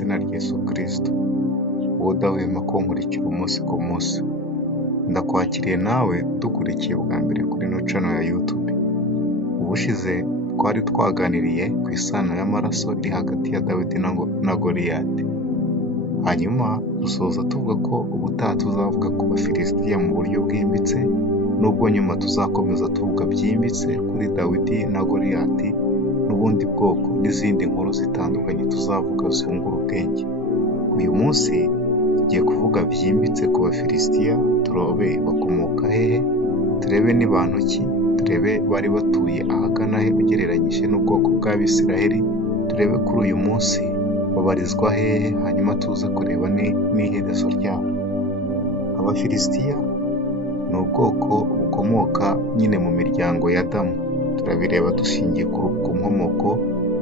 izina rya Yesu Kristo, wowe udahwema kunkurikira umunsi ku munsi. Ndakwakiriye nawe dukurikiye bwa mbere kuri ino channel ya YouTube. Ubushize twari twaganiriye ku isano y'amaraso iri hagati ya Dawidi na Goliyati. Hanyuma dusoza tuvuga ko ubutaha tuzavuga ku Bafilisitiya mu buryo bwimbitse, nubwo nyuma tuzakomeza tuvuga byimbitse kuri Dawidi na Goliyati n'ubundi bwoko n'izindi nkuru zitandukanye tuzavuga zungura ubwenge. Uyu munsi tugiye kuvuga byimbitse ku Bafilisitiya, turobe bakomoka hehe, turebe ni bantu ki, turebe bari batuye ahagana he ugereranyije n'ubwoko bw'Abisiraheli, turebe kuri uyu munsi babarizwa hehe, hanyuma tuze kureba n'iherezo ryabo. Abafilisitiya ni ubwoko bukomoka nyine mu miryango ya Adamu. Turabireba dushingiye ku nkomoko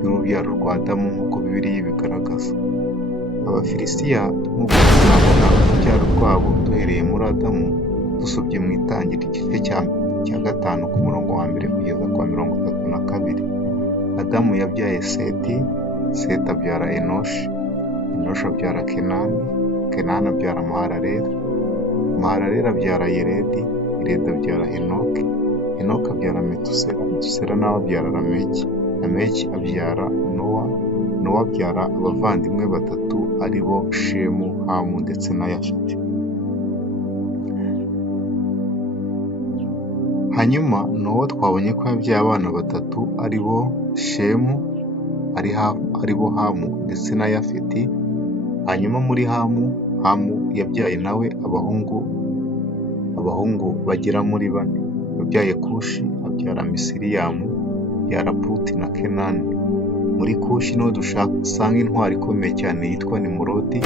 y'urubyaro rwa Adamu nk'uko Bibiliya ibigaragaza. Abafilisitiya nk'uko tuzabona urubyaro rwabo duhereye muri Adamu, dusubye mu Itangiriro igice cya 5 ku murongo wa 1 kugeza kwa 32. Adamu yabyaye Seti, Seti abyara Enoshi, Enoshi abyara Kenani, Kenani abyara Mahalaleli, Mahalaleli abyara Yeredi, Yeredi abyara Henoki, Henoki abyara Metusela, Metusela nawe abyara Lameki, Lameki abyara Nowa, Nowa abyara abavandimwe batatu ari bo Shemu, Hamu ndetse na Yafeti. Hanyuma Nowa twabonye ko yabyaye abana batatu ari bo Shemu, ari bo Hamu ndetse na Yafeti. Hanyuma muri Hamu yabyaye nawe abahungu bagera muri 4. Yabyaye Kushi, abyara Misiriyamu, abyara Puti na Kenani. Muri Kushi niho dusanga intwari ikomeye cyane yitwa Nimurodi.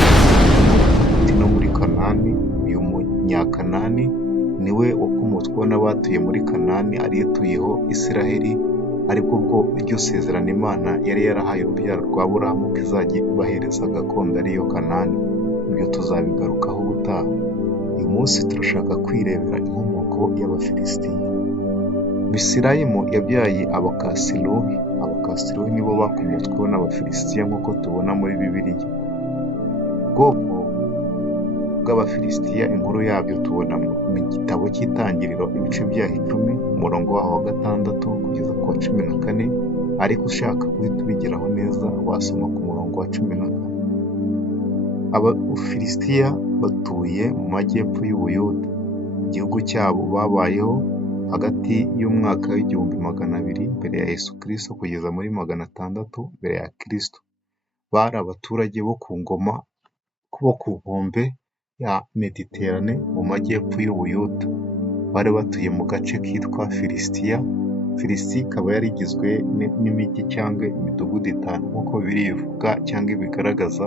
No muri Kanani, uyu munyakanani niwe wakomotsweho n'abatuye muri Kanani ariyo tuyeho Isiraheli, aribwo bwo iryo sezerano Imana yari yarahaye urubyaro rwa Aburahamu ko izajya ibahereza gakondo ariyo Kanani. Ibyo tuzabigarukaho ubutaha. Uyu munsi turashaka kwirebera inkomoko y'Abafilisitiya. Misirayimu yabyaye Abakasiluhi. Abakasiluhi nibo bakomotsweho n'Abafilisitiya nk'uko tubona muri Bibiliya. Ubwoko bw'Abafilisitiya inkuru yabyo tubona mu gitabo cy'Itangiriro ibice byaho 10 umurongo waho wa 6 kugeza ku wa 14, ariko ushaka guhita ubigeraho neza wasoma ku murongo wa 14. Abafilisitiya batuye mu majyepfo y'Ubuyuda. Igihugu cyabo babayeho hagati y'umwaka w'igihumbi 200 mbere ya Yesu Kristo kugeza muri 600 mbere ya Kristo. Bari abaturage bo ku nkombe ya Mediterane mu majyepfo y'Ubuyuda. Bari batuye mu gace kitwa Filisitiya. Filisitiya ikaba yari igizwe n'imijyi cyangwa imidugudu 5 nk'uko birivuga cyangwa ibigaragaza.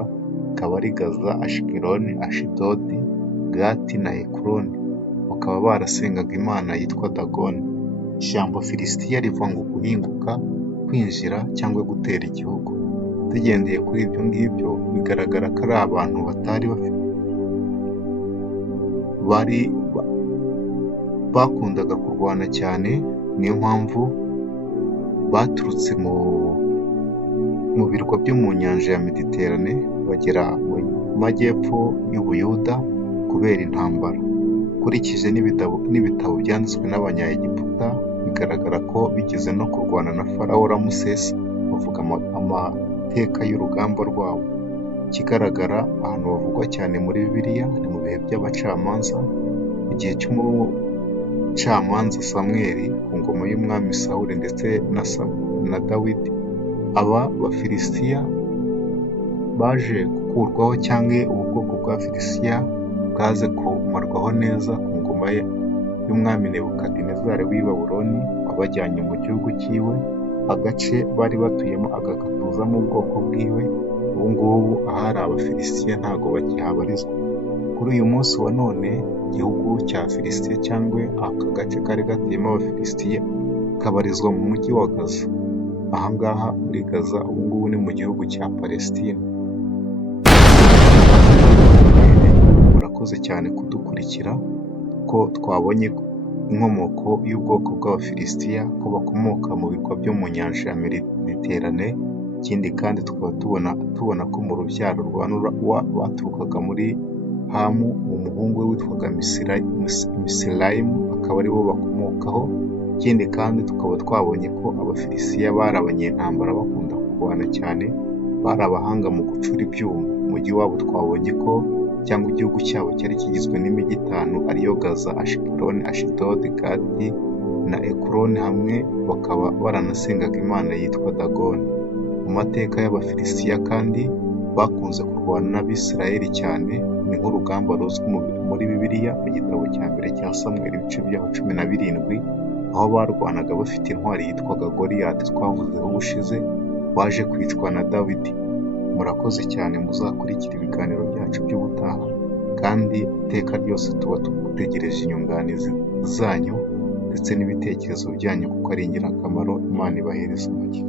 Ikaba ari Gaza, Ashikeloni, Ashidodi, Gati na Ekuroni. Bakaba barasengaga imana yitwa Dagoni. Ijambo Filisitiya riva ngo guhinguka, kwinjira cyangwa gutera igihugu. Tugendeye kuri ibyo ngibyo bigaragara ko ari abantu bakundaga kurwana cyane. Niyo mpamvu baturutse mu birwa byo mu nyanja ya Mediterane bagera mu majyepfo y'Ubuyuda kubera intambara. Ukurikije n'ibitabo byanditswe n'Abanyegiputa bigaragara ko bigeze no kurwana na Farawo Ramsesi. Bavuga amateka y'urugamba rwabo. Ikigaragara ahantu bavugwa cyane muri Bibiliya ni mu bihe by'abacamanza, mu gihe cy'umucamanza Samweli ku ngoma y'umwami Sawuli ndetse na Dawidi. Aba Bafilisitiya baje gukurwaho cyangwa ubwoko bwa Filisitiya bwaze kumarwaho neza ku ngoma y'umwami Nebukadinezari w'i Babuloni, wabajyanye mu gihugu cyiwe. Agace bari batuyemo agagatuzamo ubwoko bwiwe. Ubu ngubu ahari Abafilisitiya ntago bakihabarizwa. Kuri uyu munsi wa none igihugu cya Filisitiya cyangwa aka gace kari gatuyemo Abafilisitiya kabarizwa mu mujyi wa Gaza. Ahangaha muri Gaza ubu ngubu ni mu gihugu cya Palestina. Murakoze cyane kudukurikira ko twabonye inkomoko y'ubwoko bw'Abafilisitiya ko bakomoka mu birwa byo mu nyanja ya Mediterane Ikindi kandi tukaba tubona ko mu rubyaro rwa Nora baturukaga muri Hamu, umuhungu we witwaga Misirayimu akaba aribo bakomokaho. Ikindi kandi tukaba twabonye ko Abafilisitiya bari abanyentambara bakunda kurwana cyane, bari abahanga mu gucura ibyuma. Umujyi wabo twabonye ko cyangwa igihugu cyabo cyari kigizwe n'imijyi 5 ariyo Gaza, Ashikeloni, Ashidodi, Gati na Ekuroni, hamwe bakaba baranasengaga imana yitwa Dagoni. Mu mateka y'Abafilisitiya kandi bakunze kurwana n'Abisirayeli cyane, ni nk'urugamba ruzwi muri Bibiliya mu gitabo cya mbere cya Samweli ibice byaho 17, aho barwanaga bafite intwari yitwaga Goliyati twavuzeho ubushize, waje kwicwa na Dawidi. Murakoze cyane, muzakurikira ibiganiro byacu by'ubutaha, kandi iteka ryose tuba dutegereje inyunganizi zanyu ndetse n'ibitekerezo byanyu kuko ari ingirakamaro. Imana ibahereze umugisha.